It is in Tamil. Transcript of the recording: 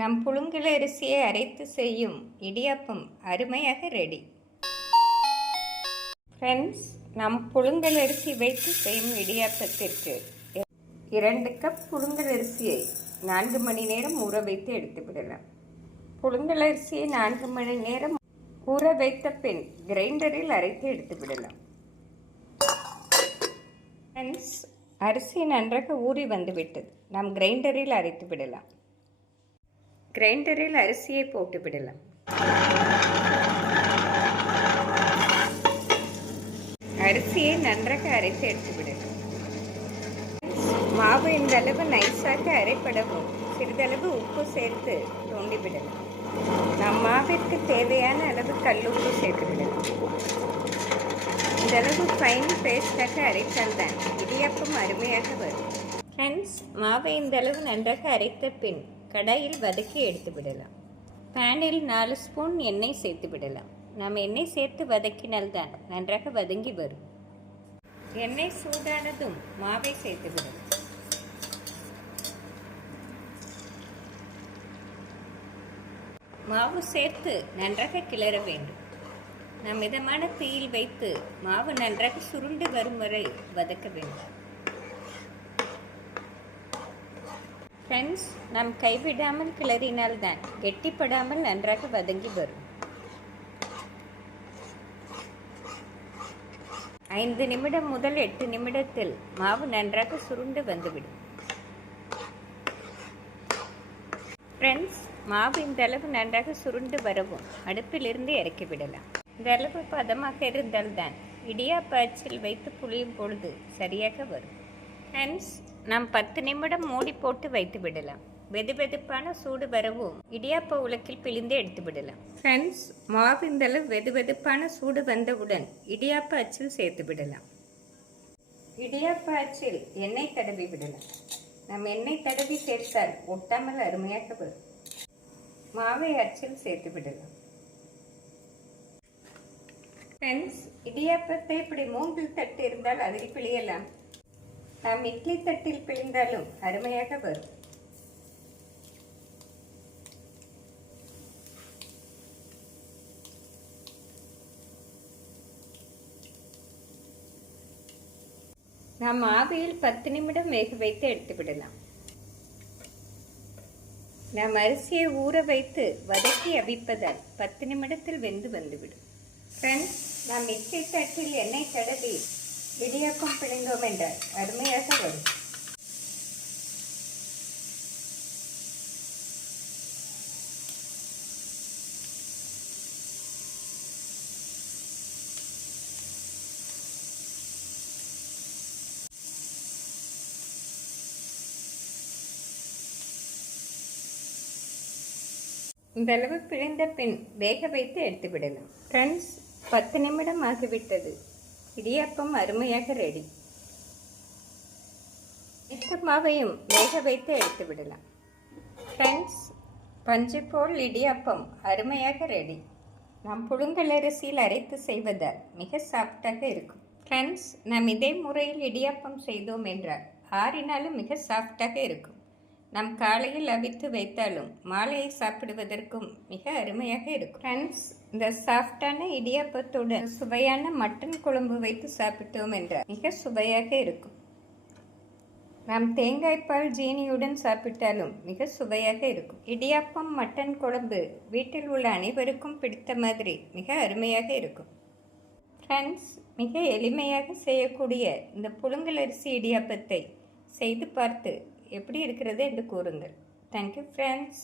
நம் புழுங்கல் அரிசியை அரைத்து செய்யும் இடியாப்பம் அருமையாக ரெடி. ஃப்ரெண்ட்ஸ், நம் புழுங்கல் அரிசி வைத்து செய்யும் இடியாப்பத்திற்கு 2 கப் புழுங்கல் அரிசியை 4 மணி நேரம் ஊற வைத்து எடுத்துவிடலாம். புழுங்கல் அரிசியை 4 மணி நேரம் ஊற வைத்த பின் கிரைண்டரில் அரைத்து எடுத்துவிடலாம். ஃப்ரெண்ட்ஸ், அரிசி நன்றாக ஊறி வந்துவிட்டது. நாம் கிரைண்டரில் அரைத்து விடலாம். கிரைண்டரில் அரிசியை போட்டு விடலாம். அரிசியை நன்றாக அரைத்து எடுத்து விடலாம். மாவு இந்த அளவு நைஸாக அரைப்படவும் சிறிதளவு உப்பு சேர்த்து தோண்டிவிடலாம். நம் மாவிற்கு தேவையான அளவு கல்லுப்பு சேர்த்து விடலாம். இந்த அளவு ஃபைன் பேஸ்டாக அரைத்தால்தான் இடியாப்பம் அருமையாக வரும். ஃப்ரெண்ட்ஸ், மாவை இந்த அளவு நன்றாக அரைத்த பின் கடாயில் வதக்கி எடுத்து விடலாம். பேனில் 4 ஸ்பூன் எண்ணெய் சேர்த்து விடலாம். நாம் எண்ணெய் சேர்த்து வதக்கினால்தான் நன்றாக வதங்கி வரும். எண்ணெய் சூடானதும் மாவை சேர்த்து விடலாம். மாவு சேர்த்து நன்றாக கிளற வேண்டும். நாம் மிதமான தீயில் வைத்து மாவு நன்றாக சுருண்டு வரும் வரை வதக்க வேண்டும். ஃப்ரெண்ட்ஸ், நாம் கைவிடாமல் கிளறினால்தான் கெட்டிப்படாமல் நன்றாக வதங்கி வரும். 5 நிமிடம் முதல் 8 நிமிடத்தில் மாவு நன்றாக சுருண்டு வந்துவிடும். ஃப்ரெண்ட்ஸ், மாவு இந்த அளவு நன்றாக சுருண்டு வரவும் அடுப்பிலிருந்து இறக்கி விடலாம். இந்த அளவு பதமாக இருந்தால்தான் இடியாப்ப அச்சில் வைத்து புளியும் பொழுது சரியாக வரும். ஃப்ரெண்ட்ஸ், நாம் 10 நிமிடம் மூடி போட்டு வைத்து விடலாம். வெதுவெதுப்பான சூடு வரவும் இடியாப்ப உலக்கில் பிழிந்து எடுத்து விடலாம். ஃப்ரெண்ட்ஸ், மாவு இந்த அளவு வெதுவெதுப்பான சூடு வந்தவுடன் இடியாப்ப அச்சில் சேர்த்து விடலாம். இடியாப்ப அச்சில் எண்ணெய் தடவி விடலாம். நாம் எண்ணெய் தடவி சேர்த்தால் ஒட்டாமல் அருமையாக வரும். மாவை அச்சில் சேர்த்து விடலாம். ஃப்ரெண்ட்ஸ், இடியாப்பத்தை இப்படி 3 தட்டு இருந்தால் அதில் பிழியலாம். நாம் இட்லி தட்டில் பிழிந்தாலும் அருமையாக வரும். நாம் ஆவியில் 10 நிமிடம் வேக வைத்து எடுத்து விடலாம். நாம் அரிசியை ஊற வைத்து வதக்கி அவிப்பதால் 10 நிமிடத்தில் வெந்து வந்துவிடும். ஃப்ரெண்ட்ஸ், நாம் இட்லி தட்டில் எண்ணெய் தடவி இடியாப்பம் பிழிந்தோம் என்றால் அருமையாக வரும். இந்த அளவு பிழிந்த பின் வேக வைத்து எடுத்து விடலாம். ஃப்ரெண்ட்ஸ், 10 நிமிடம் ஆகிவிட்டது. இடியாப்பம் அருமையாக ரெடி. மற்ற மாவையும் வேக வைத்து எடுத்து விடலாம். ஃப்ரெண்ட்ஸ், பஞ்சு போல் இடியாப்பம் அருமையாக ரெடி. நாம் புழுங்கல் அரிசியில் அரைத்து செய்வதால் மிக சாஃப்டாக இருக்கும். ஃப்ரெண்ட்ஸ், நாம் இதே முறையில் இடியாப்பம் செய்தோம் என்றால் ஆறினாலும் மிக சாஃப்டாக இருக்கும். நாம் காலையில் அவித்து வைத்தாலும் மாலையை சாப்பிடுவதற்கும் மிக அருமையாக இருக்கும். ஃப்ரெண்ட்ஸ், இந்த சாஃப்டான இடியாப்பத்துடன் சுவையான மட்டன் குழம்பு வைத்து சாப்பிட்டோம் என்றால் மிக சுவையாக இருக்கும். நாம் தேங்காய்பால் ஜீனியுடன் சாப்பிட்டாலும் மிக சுவையாக இருக்கும். இடியாப்பம் மட்டன் குழம்பு வீட்டில் உள்ள அனைவருக்கும் பிடித்த மாதிரி மிக அருமையாக இருக்கும். ஃப்ரெண்ட்ஸ், மிக எளிமையாக செய்யக்கூடிய இந்த புழுங்கல் அரிசி இடியாப்பத்தை செய்து பார்த்து எப்படி இருக்கிறது என்று கூறுங்கள். Thank you friends.